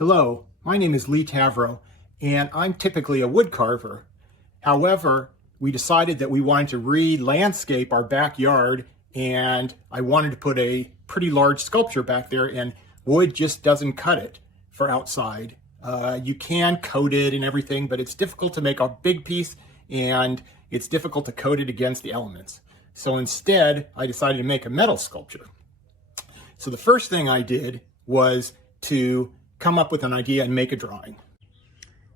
Hello, my name is Lee Tavro, and I'm typically a wood carver. However, we decided that we wanted to re-landscape our backyard, and I wanted to put a pretty large sculpture back there, and wood just doesn't cut it for outside. You can coat it and everything, but it's difficult to make a big piece, and it's difficult to coat it against the elements. So instead, I decided to make a metal sculpture. So the first thing I did was to come up with an idea and make a drawing.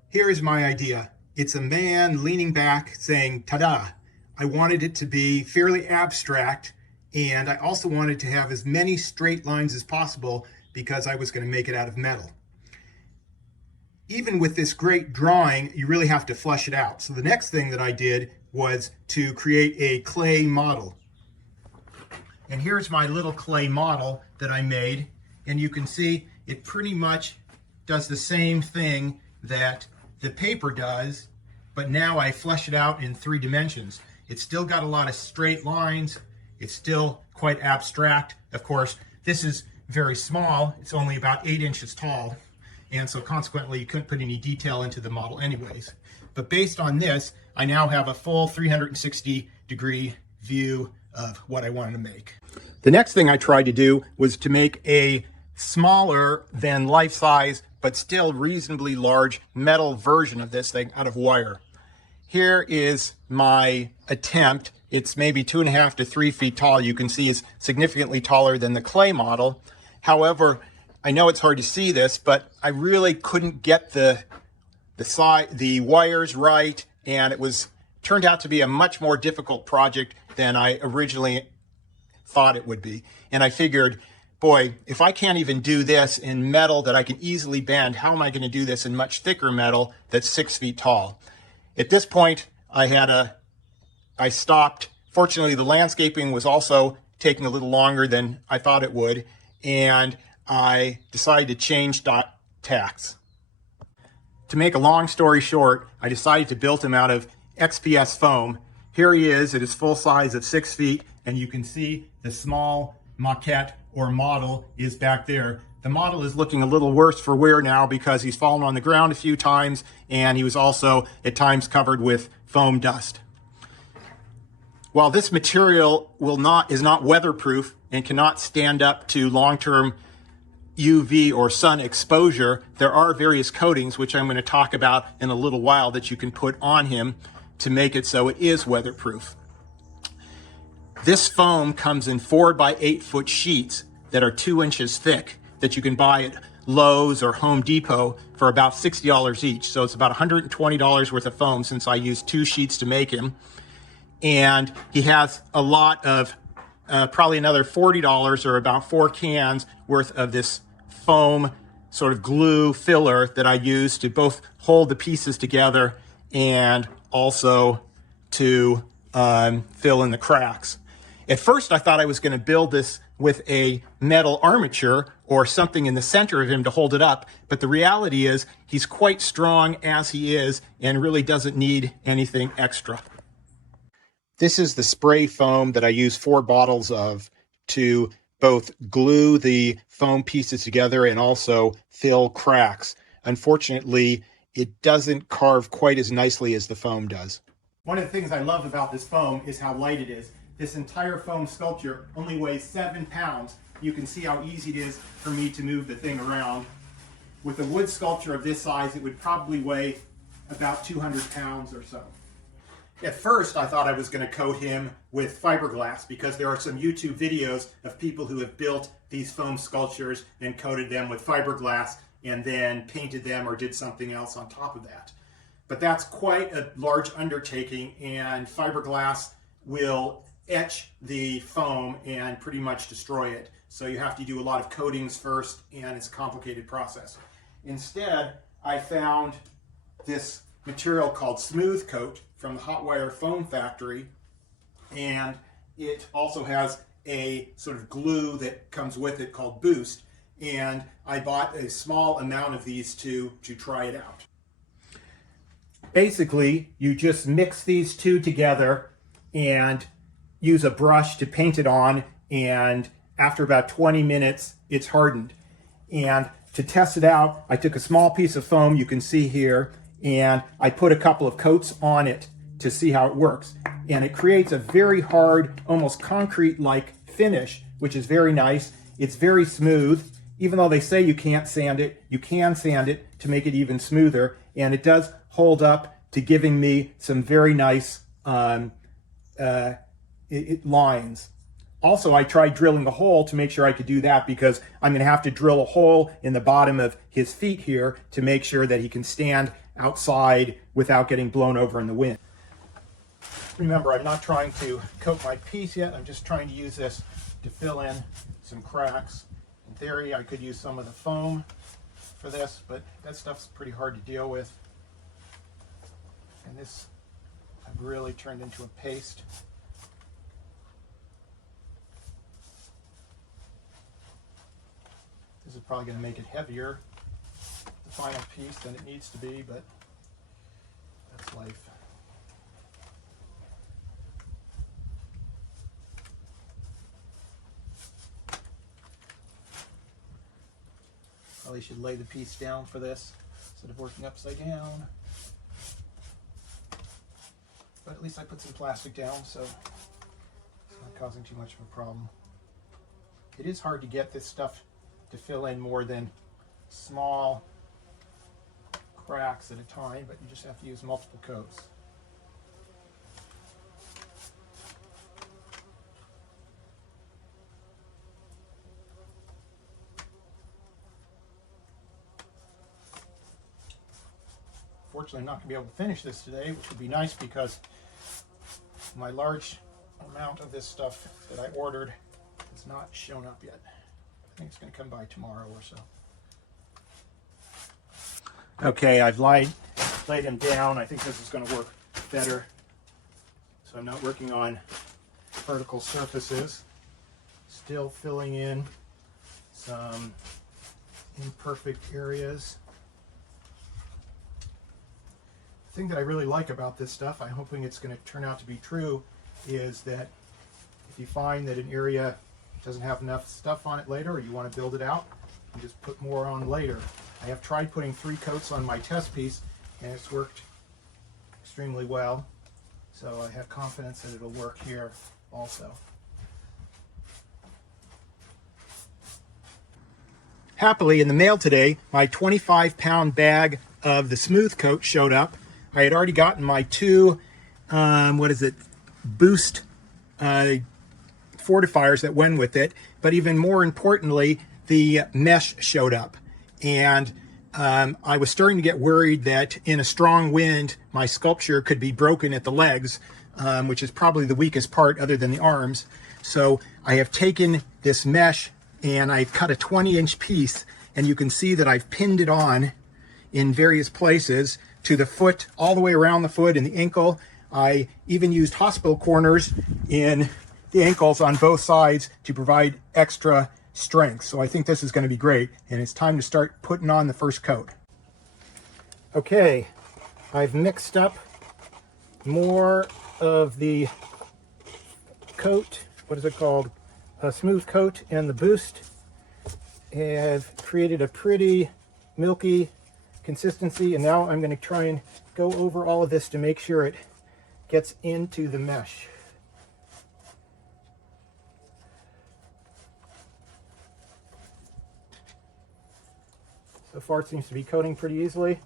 Here is my idea. It's a man leaning back saying, "Tada!" I wanted it to be fairly abstract, and I also wanted to have as many straight lines as possible because I was going to make it out of metal. Even with this great drawing, you really have to flesh it out. So the next thing that I did was to create a clay model. And here's my little clay model that I made, and you can see it pretty much does the same thing that the paper does, but now I flesh it out in 3 dimensions. It's still got a lot of straight lines. It's still quite abstract. Of course, this is very small. It's only about 8 inches tall, and so consequently you couldn't put any detail into the model anyways. But based on this, I now have a full 360-degree view of what I wanted to make. The next thing I tried to do was to make a smaller than life-size, but still reasonably large metal version of this thing out of wire. Here is my attempt. It's maybe 2.5 to 3 feet tall. You can see it's significantly taller than the clay model. However, I know it's hard to see this, but I really couldn't get the wires right, and it turned out to be a much more difficult project than I originally thought it would be. And I figured, boy, if I can't even do this in metal that I can easily bend, how am I going to do this in much thicker metal that's 6 feet tall? At this point, I stopped. Fortunately, the landscaping was also taking a little longer than I thought it would, and I decided to change tacks. To make a long story short, I decided to build him out of XPS foam. Here he is at his full size of 6 feet, and you can see the small maquette or model is back there. The model is looking a little worse for wear now because he's fallen on the ground a few times, and he was also at times covered with foam dust. While this material is not weatherproof and cannot stand up to long-term UV or sun exposure, there are various coatings, which I'm going to talk about in a little while, that you can put on him to make it so it is weatherproof. This foam comes in 4 by 8 foot sheets that are 2 inches thick that you can buy at Lowe's or Home Depot for about $60 each. So it's about $120 worth of foam since I used 2 sheets to make him. And he has a lot of, probably another $40 or about 4 cans worth of this foam sort of glue filler that I use to both hold the pieces together and also to fill in the cracks. At first, I thought I was going to build this with a metal armature or something in the center of him to hold it up, but the reality is he's quite strong as he is and really doesn't need anything extra. This is the spray foam that I use 4 bottles of to both glue the foam pieces together and also fill cracks. Unfortunately, it doesn't carve quite as nicely as the foam does. One of the things I love about this foam is how light it is. This entire foam sculpture only weighs 7 pounds. You can see how easy it is for me to move the thing around. With a wood sculpture of this size, it would probably weigh about 200 pounds or so. At first, I thought I was going to coat him with fiberglass because there are some YouTube videos of people who have built these foam sculptures and coated them with fiberglass and then painted them or did something else on top of that. But that's quite a large undertaking, and fiberglass will etch the foam and pretty much destroy it. So you have to do a lot of coatings first, and it's a complicated process. Instead, I found this material called Smooth Coat from the Hot Wire Foam Factory, and it also has a sort of glue that comes with it called Boost, and I bought a small amount of these to try it out. Basically, you just mix these two together and use a brush to paint it on, and after about 20 minutes, it's hardened. And to test it out, I took a small piece of foam, you can see here, and I put a couple of coats on it to see how it works. And it creates a very hard, almost concrete-like finish, which is very nice. It's very smooth. Even though they say you can't sand it, you can sand it to make it even smoother. And it does hold up to giving me some very nice lines. Also, I tried drilling a hole to make sure I could do that, because I'm going to have to drill a hole in the bottom of his feet here to make sure that he can stand outside without getting blown over in the wind. Remember, I'm not trying to coat my piece yet. I'm just trying to use this to fill in some cracks. In theory, I could use some of the foam for this, but that stuff's pretty hard to deal with. And this I've really turned into a paste. This is probably going to make it heavier, the final piece, than it needs to be, but that's life. Probably should lay the piece down for this instead of working upside down. But at least I put some plastic down, so it's not causing too much of a problem. It is hard to get this stuff to fill in more than small cracks at a time, but you just have to use multiple coats. Fortunately, I'm not going to be able to finish this today, which would be nice because my large amount of this stuff that I ordered has not shown up yet. I think it's going to come by tomorrow or so. Okay, I've laid him down. I think this is going to work better. So I'm not working on vertical surfaces. Still filling in some imperfect areas. The thing that I really like about this stuff, I'm hoping it's going to turn out to be true, is that if you find that an area doesn't have enough stuff on it later, or you want to build it out, you just put more on later. I have tried putting 3 coats on my test piece, and it's worked extremely well. So I have confidence that it'll work here also. Happily, in the mail today, my 25-pound bag of the smooth coat showed up. I had already gotten my 2, boost fortifiers that went with it, but even more importantly, the mesh showed up. And I was starting to get worried that in a strong wind, my sculpture could be broken at the legs, which is probably the weakest part other than the arms. So I have taken this mesh and I've cut a 20-inch piece, and you can see that I've pinned it on in various places to the foot, all the way around the foot and the ankle. I even used hospital corners in the ankles on both sides to provide extra strength. So I think this is going to be great, and it's time to start putting on the first coat. Okay, I've mixed up more of the coat, what is it called? A smooth coat and the boost. Have created a pretty milky consistency, and now I'm going to try and go over all of this to make sure it gets into the mesh. So far it seems to be coating pretty easily.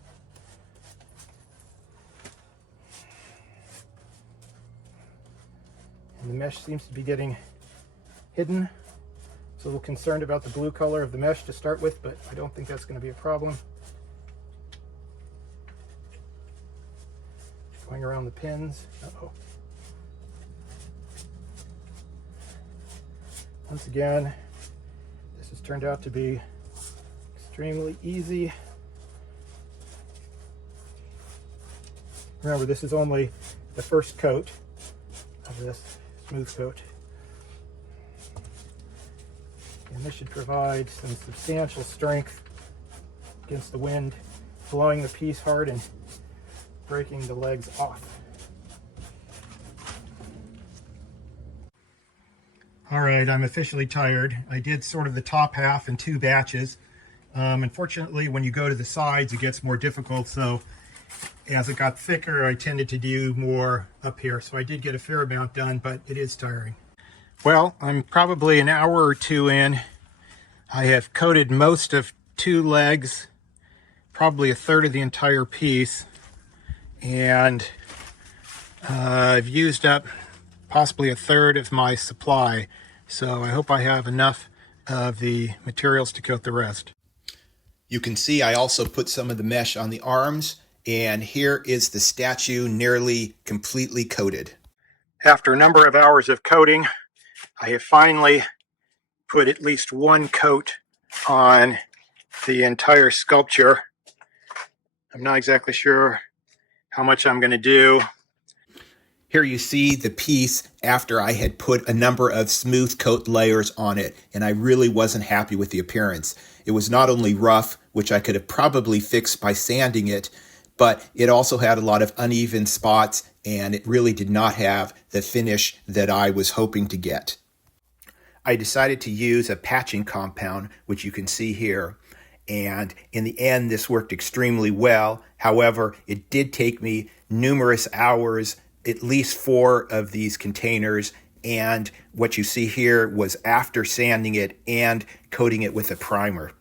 And the mesh seems to be getting hidden. So a little concerned about the blue color of the mesh to start with, but I don't think that's going to be a problem. Going around the pins. Uh-oh. Once again, this has turned out to be extremely easy. Remember, this is only the first coat of this smooth coat. And this should provide some substantial strength against the wind, blowing the piece hard and breaking the legs off. All right, I'm officially tired. I did sort of the top half in 2 batches. Unfortunately, when you go to the sides, it gets more difficult. So as it got thicker, I tended to do more up here. So I did get a fair amount done, but it is tiring. Well, I'm probably an hour or two in. I have coated most of 2 legs, probably a third of the entire piece, and I've used up possibly a third of my supply. So I hope I have enough of the materials to coat the rest. You can see I also put some of the mesh on the arms, and here is the statue nearly completely coated. After a number of hours of coating, I have finally put at least one coat on the entire sculpture. I'm not exactly sure how much I'm going to do. Here you see the piece after I had put a number of smooth coat layers on it, and I really wasn't happy with the appearance. It was not only rough, which I could have probably fixed by sanding it, but it also had a lot of uneven spots, and it really did not have the finish that I was hoping to get. I decided to use a patching compound, which you can see here. And in the end, this worked extremely well. However, it did take me numerous hours, at least 4 of these containers. And what you see here was after sanding it and coating it with a primer.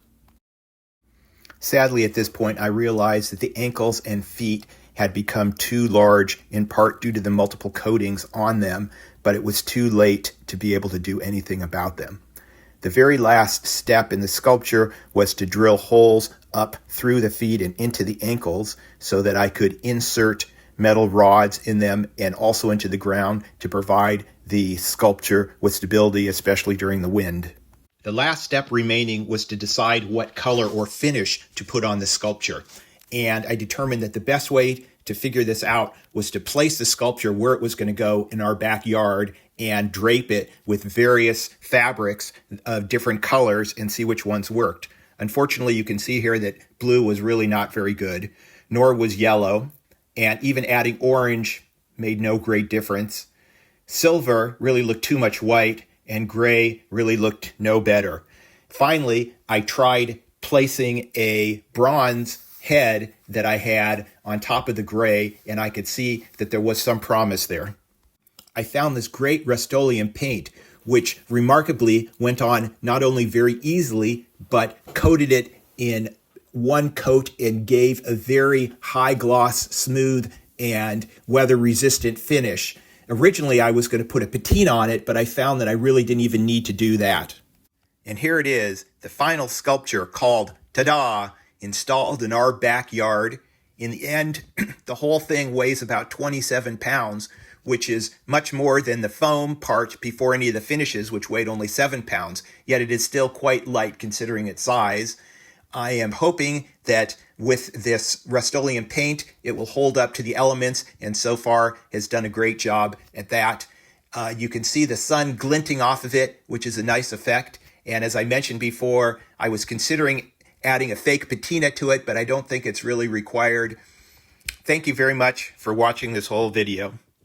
Sadly, at this point, I realized that the ankles and feet had become too large, in part due to the multiple coatings on them, but it was too late to be able to do anything about them. The very last step in the sculpture was to drill holes up through the feet and into the ankles so that I could insert metal rods in them and also into the ground to provide the sculpture with stability, especially during the wind. The last step remaining was to decide what color or finish to put on the sculpture. And I determined that the best way to figure this out was to place the sculpture where it was going to go in our backyard and drape it with various fabrics of different colors and see which ones worked. Unfortunately, you can see here that blue was really not very good, nor was yellow, and even adding orange made no great difference. Silver really looked too much white, and gray really looked no better. Finally, I tried placing a bronze head that I had on top of the gray, and I could see that there was some promise there. I found this great Rust-Oleum paint, which remarkably went on not only very easily, but coated it in one coat and gave a very high gloss, smooth, and weather-resistant finish. Originally, I was going to put a patina on it, but I found that I really didn't even need to do that. And here it is, the final sculpture called Tada, installed in our backyard. In the end, the whole thing weighs about 27 pounds, which is much more than the foam part before any of the finishes, which weighed only 7 pounds, yet it is still quite light considering its size. I am hoping that with this Rust-Oleum paint, it will hold up to the elements, and so far has done a great job at that. You can see the sun glinting off of it, which is a nice effect. And as I mentioned before, I was considering adding a fake patina to it, but I don't think it's really required. Thank you very much for watching this whole video.